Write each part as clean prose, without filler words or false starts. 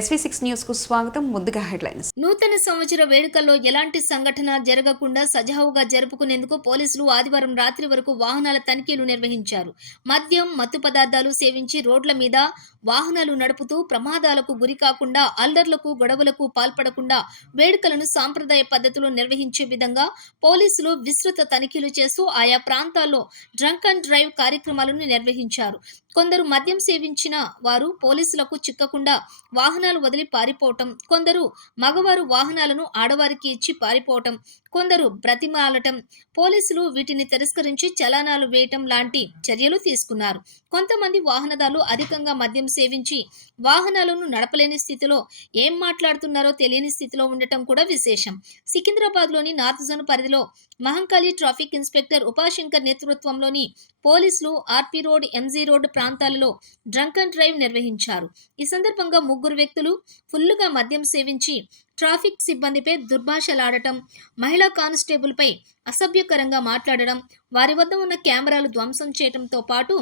SV6 news కు స్వాగతం. ముందుగా హెడ్లైన్స్. నూతన సంవత్సర వేడుకల్లో ఎలాంటి సంఘటన జరగకుండా సజావుగా జరుపుకునేందుకు పోలీసులు ఆదివారం రాత్రి వరకు వాహనాల తనిఖీలు నిర్వహించారు. మద్యం, మత్తు పదార్థాలు సేవించి రోడ్ల మీద వాహనాలు నడుపుతూ ప్రమాదాలకు గురికాకుండా, అల్లర్లకు, గొడవలకు పాల్పడకుండా వేడుకలను సాంప్రదాయ పద్ధతిలో నిర్వహించే విధంగా పోలీసులు విస్తృత తనిఖీలు చేస్తూ ఆయా ప్రాంతాల్లో డ్రంక్ అండ్ డ్రైవ్ కార్యక్రమాలను నిర్వహించారు. కొందరు మద్యం సేవించిన వారు పోలీసులకు చిక్కకుండా వాహనాలు వదిలి పారిపోవటం, కొందరు మగవారు వాహనాలను ఆడవారికి ఇచ్చి పారిపోవటం, కొందరు బ్రతిమాలటం, పోలీసులు వీటిని తిరస్కరించి చలానాలు వేయటం లాంటి చర్యలు తీసుకున్నారు. కొంతమంది వాహనదారులు అధికంగా మద్యం సేవించి వాహనాలను నడపలేని స్థితిలో, ఏం మాట్లాడుతున్నారో తెలియని స్థితిలో ఉండటం కూడా విశేషం. సికింద్రాబాద్లోని నార్త్ జోన్ పరిధిలో మహంకాళి ట్రాఫిక్ ఇన్స్పెక్టర్ ఉపాశంకర్ నేతృత్వంలోని పోలీసులు ఆర్పీ రోడ్, ఎంజీ రోడ్ ప్రాంతాలలో డ్రంక్ అండ్ డ్రైవ్ నిర్వహించారు. ఈ సందర్భంగా ముగ్గురు వ్యక్తులు ఫుల్లుగా మద్యం సేవించి ట్రాఫిక్ సిబ్బందిపై దుర్భాషలాడటం, మహిళా కానిస్టేబుల్పై అసభ్యకరంగా మాట్లాడడం, వారి వద్ద ఉన్న కెమెరాలు ధ్వంసం చేయడంతో పాటు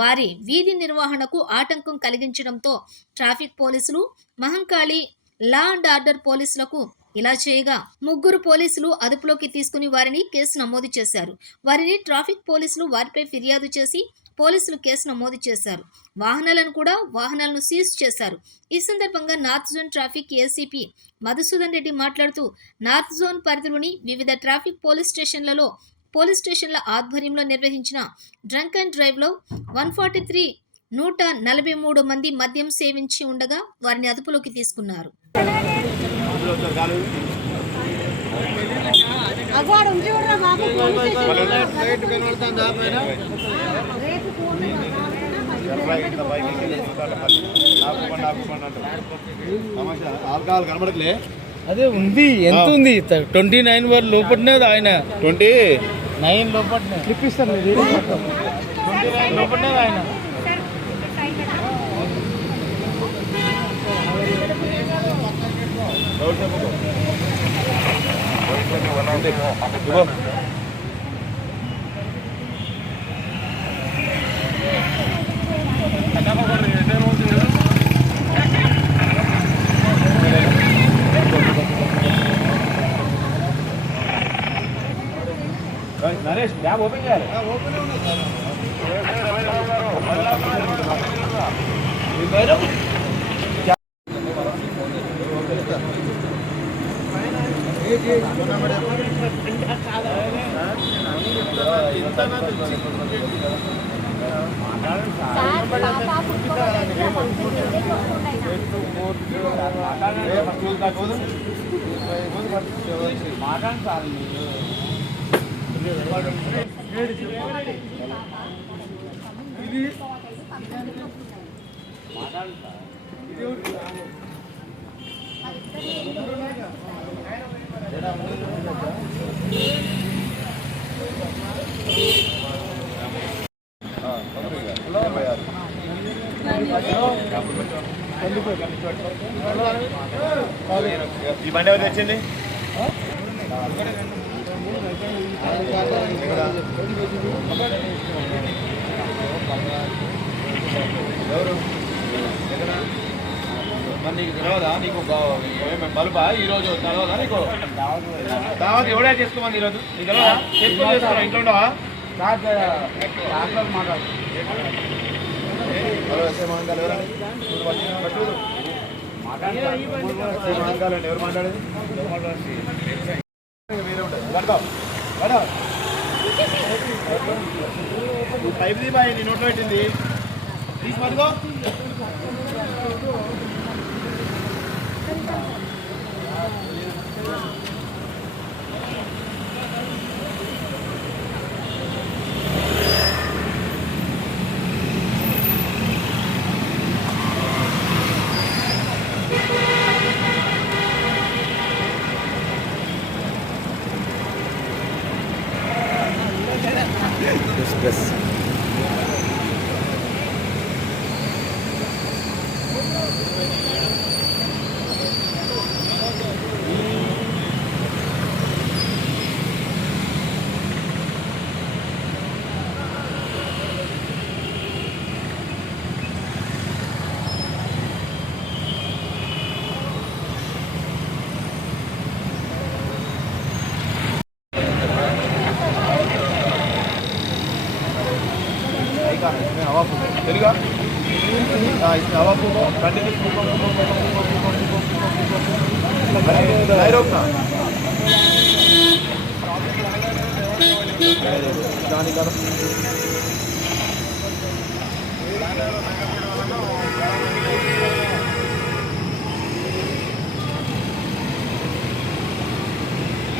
వారి వీధి నిర్వహణకు ఆటంకం కలిగించడంతో ట్రాఫిక్ పోలీసులు, మహంకాళి లా అండ్ ఆర్డర్ పోలీసులకు ఇలా చేయగా ముగ్గురు పోలీసులు అదుపులోకి తీసుకుని వారిని కేసు నమోదు చేశారు. వారిని ట్రాఫిక్ పోలీసులు వారిపై ఫిర్యాదు చేసి పోలీసులు కేసు నమోదు చేశారు. వాహనాలను సీజ్ చేశారు. ఈ సందర్భంగా north zone traffic ACP Madhusudan Reddy మాట్లాడుతూ, నార్త్ జోన్ పరిధిలోని వివిధ ట్రాఫిక్ పోలీస్ స్టేషన్ల ఆధ్వర్యంలో నిర్వహించిన డ్రంక్ అండ్ డ్రైవ్లో 143 మంది మద్యం సేవించి ఉండగా వారిని అదుపులోకి తీసుకున్నారు. అదే ఉంది, ఎంత ఉంది? 29 వరకు లోపట్నే ఆయన 29 లోపట్నే క్లిప్పిస్తారు. 29 లోపట్నే ఆయన నరేష్ ల్యాబ్ ఓపెన్ చేయాలి. ఈ బండి ఎవరు తెచ్చింది? ఎవరు? మరి నీకు తెలియదా? నీకు బలుపా ఈరోజు తెలియదా? నీకు దావత్ ఎవడా చేసుకోమని ఈరోజు నీకు తెలియదా? చేసుకోవాలి. ఇంట్లో ఉండవా? మాట్లాడు. ఎవరు మాట్లాడేది? పైపు దీపాయి నీ నోట్లో పెట్టింది తీసి పట్టుకో. हवा तेरीगा इसमें हवा फूको कंटिन्यू फूको नहीं रोकना जाने का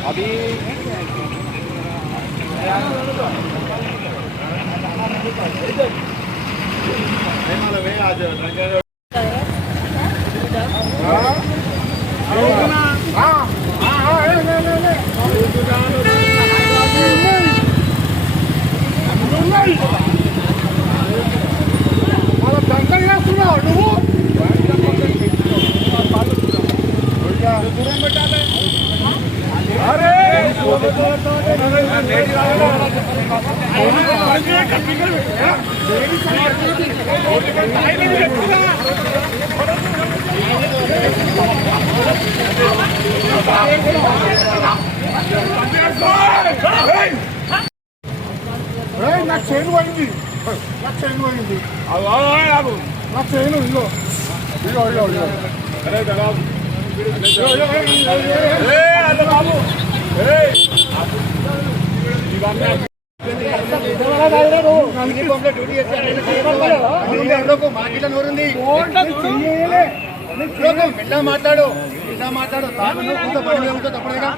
अभी నాకు చైన్ పోయింది నాకు చైన్ ఇల్లు మాట్లాడు తప్పడేగా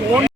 ఫోన్